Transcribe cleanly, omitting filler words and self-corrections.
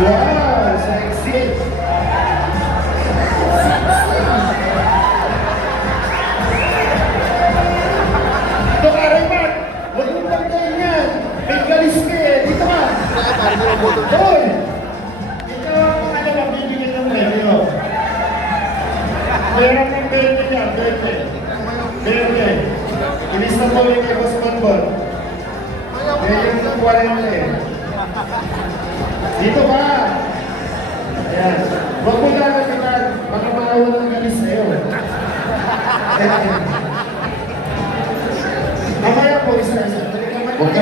Wow, sexy. Ito ka, Raymond. Huwag mong pagkain yan. May galis ka eh. Dito ka. Hoy! Ito ang ano ba, bibigyan ng premyo. Meron ng berde yan, berde. Berde. Ilista mo rin kay Boss Bonbon. Meron ng 40 eh. Dito ka. Ayan. Huwag mo gagamitan. Baka makawan ng galis sa'yo. Mamaya po, isa-isa. Huwag ka